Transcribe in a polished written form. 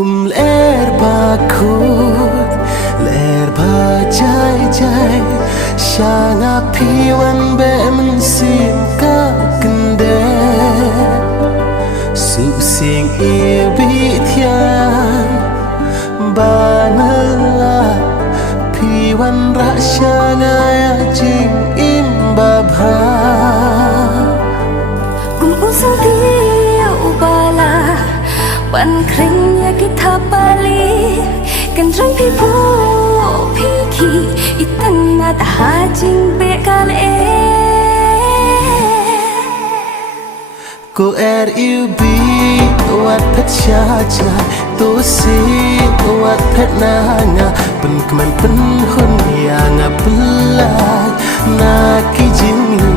Kum ler bakut ler bajai jai shanga piwan be mensim ka kende su sing ibitian banala piwan ra shanga ya jing imbabha usang dia ubala ban kring ya kita balik kan rang pipu piki itan mata hajing bekal Ko iubi wat pet syaja to si wat pet nanga pen keman pen hun yang apelai na ki jing